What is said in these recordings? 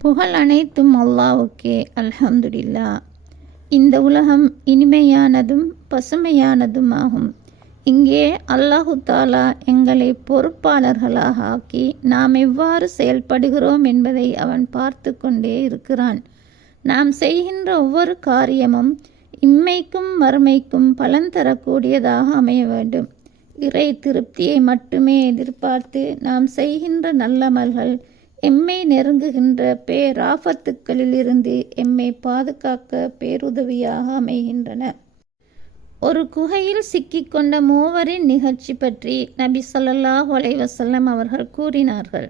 புகழ் அனைத்தும் அல்லாஹ்வுக்கே. அல்ஹம்துலில்லாஹ். இந்த உலகம் இனிமையானதும் பசுமையானதும் ஆகும். இங்கே அல்லாஹு தாலா எங்களை பொறுப்பாளர்களாக ஆக்கி நாம் எவ்வாறு செயல்படுகிறோம் என்பதை அவன் பார்த்து கொண்டே இருக்கிறான். நாம் செய்கின்ற ஒவ்வொரு காரியமும் இம்மைக்கும் மறுமைக்கும் பலன் தரக்கூடியதாக அமைய வேண்டும். இறை திருப்தியை மட்டுமே எதிர்பார்த்து நாம் செய்கின்ற நல்லமல்கள் எம்மை நெருங்குகின்ற பேராபத்துக்களில் இருந்து எம்மை பாதுகாக்க பேருதவியாக அமைகின்றன. ஒரு குகையில் சிக்கிக்கொண்ட மூவரின் நிகழ்ச்சி பற்றி நபி ஸல்லல்லாஹு அலைஹி வஸல்லம் அவர்கள் கூறினார்கள்.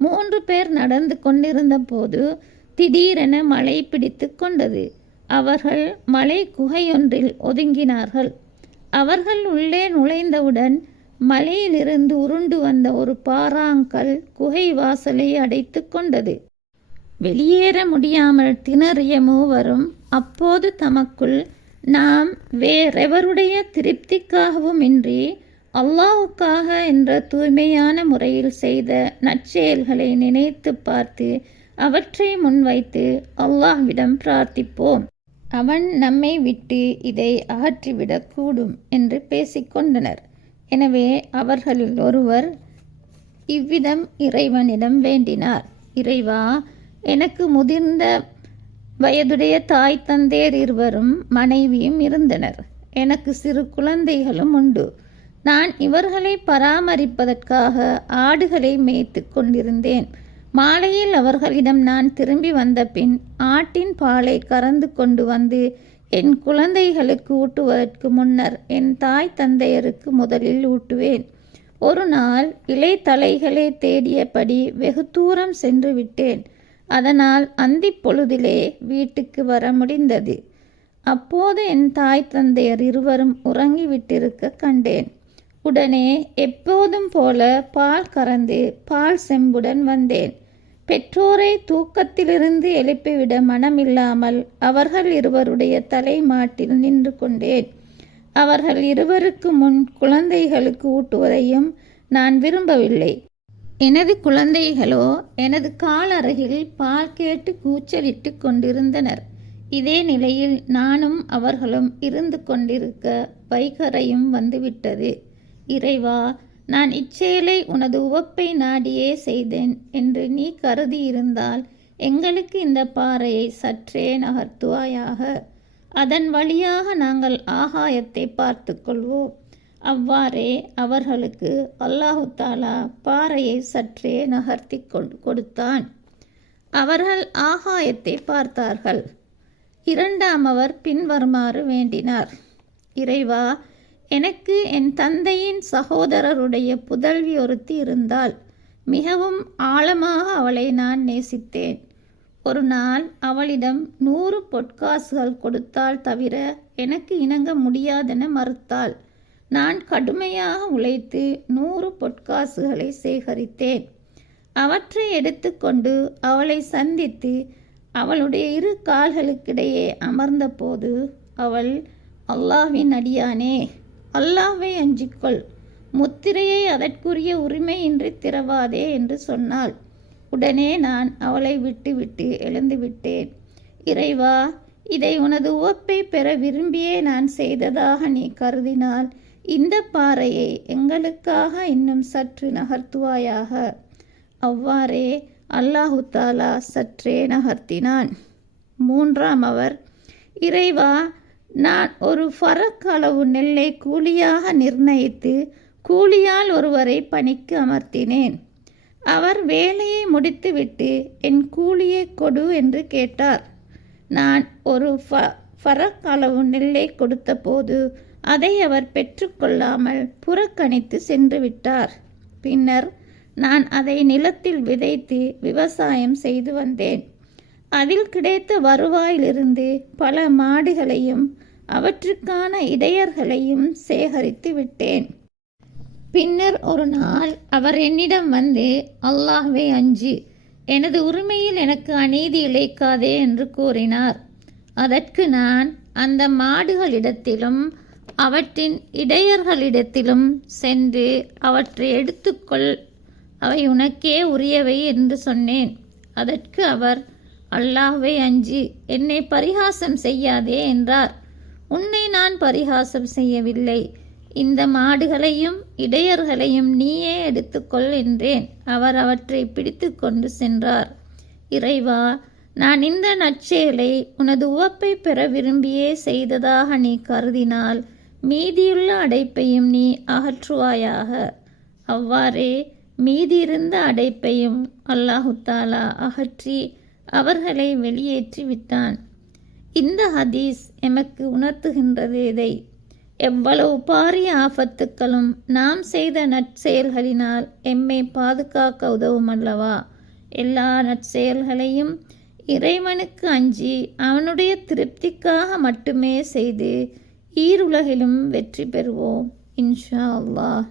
3 பேர் நடந்து கொண்டிருந்த போது திடீரென மழை பிடித்து கொண்டது. அவர்கள் மலை குகையொன்றில் ஒதுங்கினார்கள். அவர்கள் உள்ளே நுழைந்தவுடன் மலையிலிருந்து உருண்டு வந்த ஒரு பாறாங்கல் குகை வாசலை அடைத்து கொண்டது. வெளியேற முடியாமல் திணறிய மூவரும் அப்போது தமக்குள், நாம் வேறெவருடைய திருப்திக்காகவும் இன்றி அல்லாஹ்வுக்காக என்ற தூய்மையான முறையில் செய்த நற்செயல்களை நினைத்து பார்த்து அவற்றை முன்வைத்து அல்லாஹ்விடம் பிரார்த்திப்போம். அவன் நம்மை விட்டு இதை அகற்றிவிடக்கூடும் என்று பேசிக்கொண்டனர். எனவே அவர்களில் ஒருவர் இவ்விதம் இறைவனிடம் வேண்டினார். இறைவா, எனக்கு முதிர்ந்த வயதுடைய தாய் தந்தையர் இருவரும் மனைவியும் இருந்தனர். எனக்கு சிறு குழந்தைகளும் உண்டு. நான் இவர்களை பராமரிப்பதற்காக ஆடுகளை மேய்த்து கொண்டிருந்தேன். மாலையில் அவர்களிடம் நான் திரும்பி வந்த பின் ஆட்டின் பாலை கறந்து கொண்டு வந்து என் குழந்தைகளுக்கு ஊட்டுவதற்கு முன்னர் என் தாய் தந்தையருக்கு முதலில் ஊட்டுவேன். ஒரு நாள் இலைத்தலைகளை தேடியபடி வெகு தூரம் சென்று விட்டேன். அதனால் அந்திப் பொழுதிலே வீட்டுக்கு வர முடிந்தது. அப்போது என் தாய் தந்தையர் இருவரும் உறங்கிவிட்டிருக்க கண்டேன். உடனே எப்போதும் போல பால் கறந்து பால் செம்புடன் வந்தேன். பெற்றோரை தூக்கத்திலிருந்து எழுப்பிவிட மனமில்லாமல் அவர்கள் இருவருடைய தலை மாட்டில் நின்று கொண்டேன். அவர்கள் இருவருக்கு முன் குழந்தைகளுக்கு ஊட்டுவதையும் நான் விரும்பவில்லை. எனது குழந்தைகளோ எனது கால் அருகில் பால் கேட்டு கூச்சலிட்டு கொண்டிருந்தனர். இதே நிலையில் நானும் அவர்களும் இருந்து கொண்டிருக்க வைகரையும் வந்துவிட்டது. இறைவா, நான் இச்செயலை உனது உவப்பை நாடியே செய்தேன் என்று நீ கருதியிருந்தால் எங்களுக்கு இந்த பாறையை சற்றே நகர்த்துவாயாக. அதன் வழியாக நாங்கள் ஆகாயத்தை பார்த்து கொள்வோம். அவ்வாறே அவர்களுக்கு அல்லாஹு தாலா பாறையை சற்றே நகர்த்தி கொடுத்தான். அவர்கள் ஆகாயத்தை பார்த்தார்கள். இரண்டாமவர் பின்வருமாறு வேண்டினார். இறைவா, எனக்கு என் தந்தையின் சகோதரருடைய புதல்வி ஒருத்தி இருந்தால் மிகவும் ஆழமாக அவளை நான் நேசித்தேன். ஒரு நாள் அவளிடம் 100 பொற்காசுகள் கொடுத்தால் தவிர எனக்கு இணங்க முடியாதென மறுத்தாள். நான் கடுமையாக உழைத்து 100 பொற்காசுகளை சேகரித்தேன். அவற்றை எடுத்துக்கொண்டு அவளை சந்தித்து அவளுடைய 2 கால்களுக்கிடையே அமர்ந்தபோது அவள், அல்லாஹ்வின் அடியானே, அல்லாஹ்வை அஞ்சிக்கொள், முத்திரையை அதற்குரிய உரிமையின்றி திறவாதே என்று சொன்னாள். உடனே நான் அவளை விட்டுவிட்டு எழுந்துவிட்டேன். இறைவா, இதை உனது உவப்பை பெற விரும்பியே நான் செய்ததாக நீ கருதினால் இந்த பாறையை எங்களுக்காக இன்னும் சற்று நகர்த்துவாயாக. அவ்வாறே அல்லாஹு தாலா சற்றே நகர்த்தினான். மூன்றாமவர், இறைவா, நான் ஒரு ஃபரக் அளவு நெல்லை கூலியாக நிர்ணயித்து கூலியால் ஒருவரை பணிக்கு அமர்த்தினேன். அவர் வேலையை முடித்துவிட்டு என் கூலியை கொடு என்று கேட்டார். நான் ஒரு ஃபரக் அளவு நெல்லை கொடுத்தபோது அதை அவர் பெற்றுக்கொள்ளாமல் புறக்கணித்து சென்று விட்டார். பின்னர் நான் அதை நிலத்தில் விதைத்து விவசாயம் செய்து வந்தேன். அதில் கிடைத்த வருவாயிலிருந்து பல மாடுகளையும் அவற்றுக்கான இடையர்களையும் சேகரித்து விட்டேன். பின்னர் ஒரு நாள் அவர் என்னிடம் வந்து, அல்லாஹ்வை அஞ்சு, எனது உரிமையில் எனக்கு அநீதி இழைக்காதே என்று கூறினார். அதற்கு நான் அந்த மாடுகளிடத்திலும் அவற்றின் இடையர்களிடத்திலும் சென்று அவற்றை எடுத்துக்கொள், அவை உனக்கே உரியவை என்று சொன்னேன். அதற்கு அவர், அல்லாஹ்வை அஞ்சி என்னை பரிகாசம் செய்யாதே என்றார். உன்னை நான் பரிகாசம் செய்யவில்லை, இந்த மாடுகளையும் இடையர்களையும் நீயே எடுத்துக்கொள் என்றேன். அவர் அவற்றை பிடித்து கொண்டு சென்றார். இறைவா, நான் இந்த நற்செயலை உனது உவப்பை பெற விரும்பியே செய்ததாக நீ கருதினால் மீதியுள்ள அடைப்பையும் நீ அகற்றுவாயாக. அவ்வாறே மீதியிருந்த அடைப்பையும் அல்லாஹு தாலா அகற்றி அவர்களை வெளியேற்றி விட்டான். இந்த ஹதீஸ் எமக்கு உணர்த்துகின்றது இதை: எவ்வளவு பாரிய ஆபத்துக்களும் நாம் செய்த நற்செயல்களினால் எம்மை பாதுகாக்க உதவும் அல்லவா? எல்லா நற்செயல்களையும் இறைவனுக்கு அஞ்சி அவனுடைய திருப்திக்காக மட்டுமே செய்து ஈருலகிலும் வெற்றி பெறுவோம் இன்ஷா அல்லாஹ்.